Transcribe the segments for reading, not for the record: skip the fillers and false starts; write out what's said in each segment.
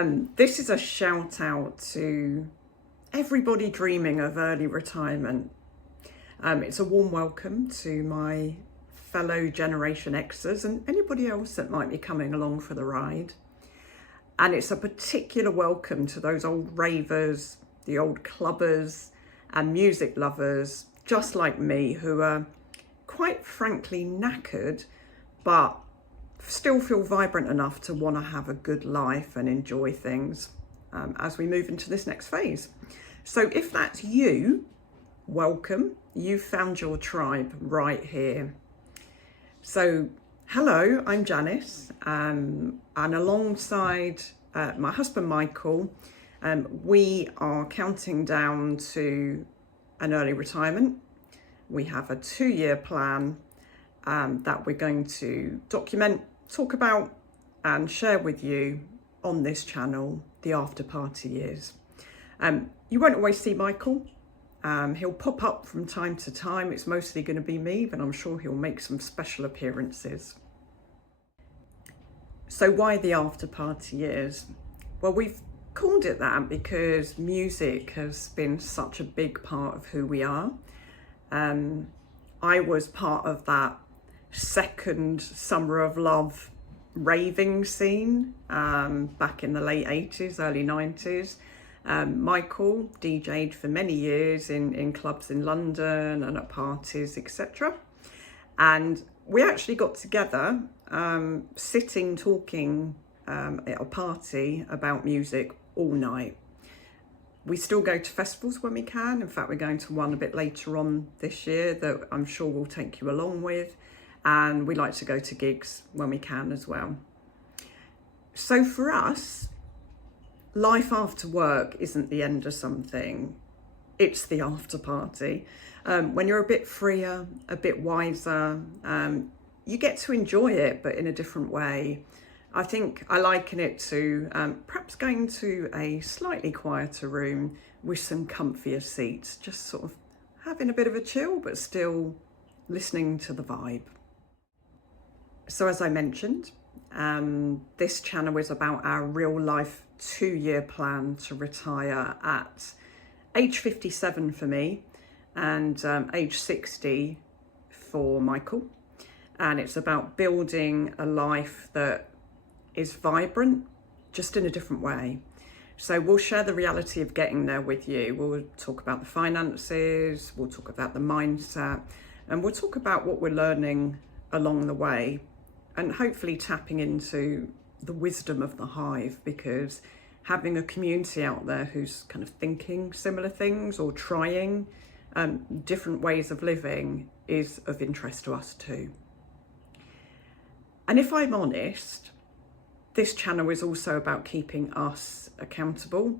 This is a shout out to everybody dreaming of early retirement. It's a warm welcome to my fellow Generation Xers and anybody else that might be coming along for the ride. And it's a particular welcome to those old ravers, the old clubbers and music lovers, just like me, who are quite frankly knackered, but still feel vibrant enough to want to have a good life and enjoy things as we move into this next phase. So if that's you, welcome. You've found your tribe right here. So hello, I'm Janice, and alongside my husband Michael, we are counting down to an early retirement. We have a 2-year plan that we're going to document, talk about and share with you on this channel, the after party years. You won't always see Michael. He'll pop up from time to time. It's mostly going to be me, but I'm sure he'll make some special appearances. So why the after party years? Well, we've called it that because music has been such a big part of who we are. I was part of that second summer of love raving scene back in the late 80s, early 90s. Michael DJ'd for many years in clubs in London and at parties, etc. And we actually got together, sitting, talking at a party about music all night. We still go to festivals when we can. In fact, we're going to one a bit later on this year that I'm sure we'll take you along with. And we like to go to gigs when we can as well. So for us, life after work isn't the end of something, it's the after party. When you're a bit freer, a bit wiser, you get to enjoy it, but in a different way. I think I liken it to perhaps going to a slightly quieter room with some comfier seats, just sort of having a bit of a chill, but still listening to the vibe. So as I mentioned, this channel is about our real life 2-year plan to retire at age 57 for me and age 60 for Michael. And it's about building a life that is vibrant, just in a different way. So we'll share the reality of getting there with you. We'll talk about the finances, we'll talk about the mindset, and we'll talk about what we're learning along the way, and hopefully tapping into the wisdom of the hive, because having a community out there who's kind of thinking similar things or trying different ways of living is of interest to us too. And if I'm honest, this channel is also about keeping us accountable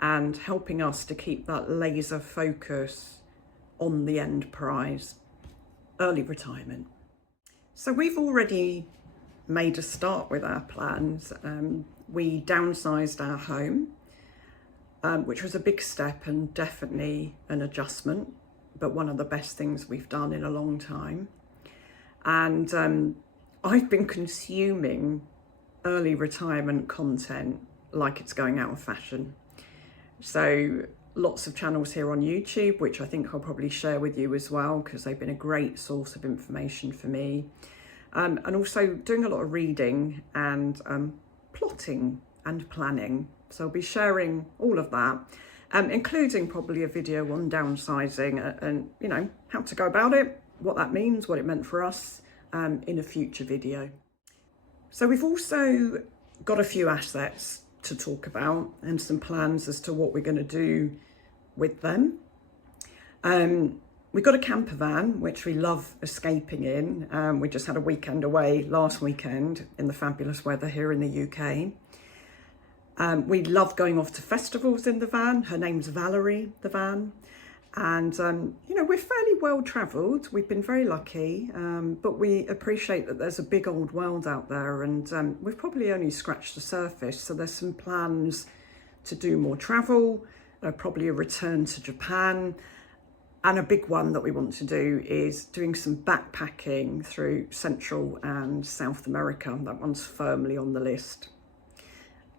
and helping us to keep that laser focus on the end prize, early retirement. So we've already made a start with our plans. We downsized our home, which was a big step and definitely an adjustment, but one of the best things we've done in a long time. And I've been consuming early retirement content like it's going out of fashion. So lots of channels here on YouTube, which I think I'll probably share with you as well, because they've been a great source of information for me. And also doing a lot of reading and plotting and planning. So I'll be sharing all of that, including probably a video on downsizing and, you know, how to go about it, what that means, what it meant for us in a future video. So we've also got a few assets to talk about and some plans as to what we're going to do with them. We've got a camper van, which we love escaping in. We just had a weekend away last weekend in the fabulous weather here in the UK. We love going off to festivals in the van. Her name's Valerie, the van. And, you know, we're fairly well travelled. We've been very lucky, but we appreciate that there's a big old world out there, and we've probably only scratched the surface. So there's some plans to do more travel, probably a return to Japan. And a big one that we want to do is doing some backpacking through Central and South America. That one's firmly on the list.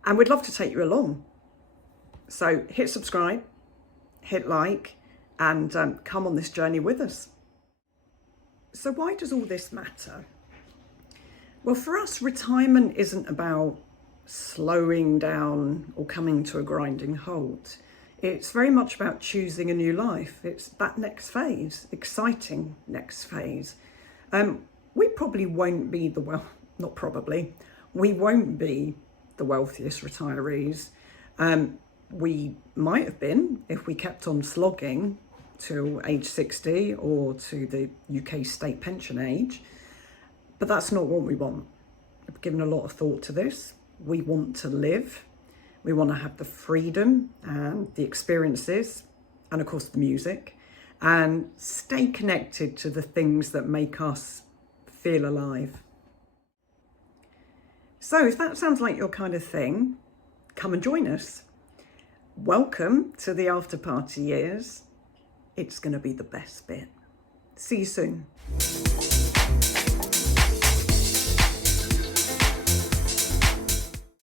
And we'd love to take you along. So hit subscribe, hit like, and come on this journey with us. So why does all this matter? Well, for us, retirement isn't about slowing down or coming to a grinding halt. It's very much about choosing a new life. It's that next phase, exciting next phase. We probably won't be not probably, we won't be the wealthiest retirees. We might have been if we kept on slogging till age 60 or to the UK state pension age, but that's not what we want. I've given a lot of thought to this. We want to live. We want to have the freedom and the experiences and of course the music, and stay connected to the things that make us feel alive. So if that sounds like your kind of thing, come and join us. Welcome to the after party years. It's going to be the best bit. See you soon.